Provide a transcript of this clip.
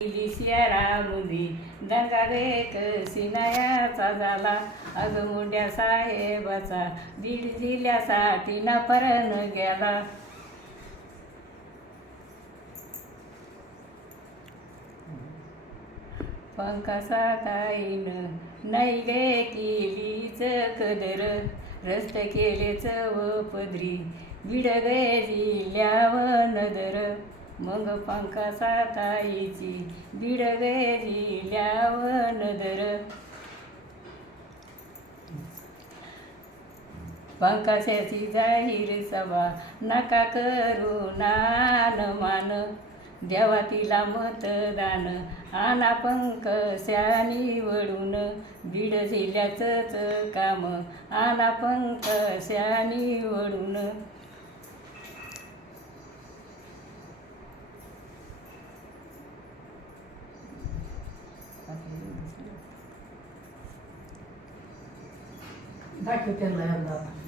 मुली दंगा रेक सिनायाचा झाला अग मुंड्या साहेबाचा बीड जिल्ह्यासाठी ना परण गेला. पंकसा ताईनं नाही गे केलीच कदर. रस्त केलेच व पदरी बिडगे जिल्ह्यावर नदर. मग पंखा साताईची ताईची गेली ल्यावन नदर. पंकाशाची जाहीर सभा नका करू नान मान द्यावा तिला मतदान आना पंकशानी निवडून. बीड जिल्ह्याचंच काम आना पंकशानी निवडून. Thank you, é andada.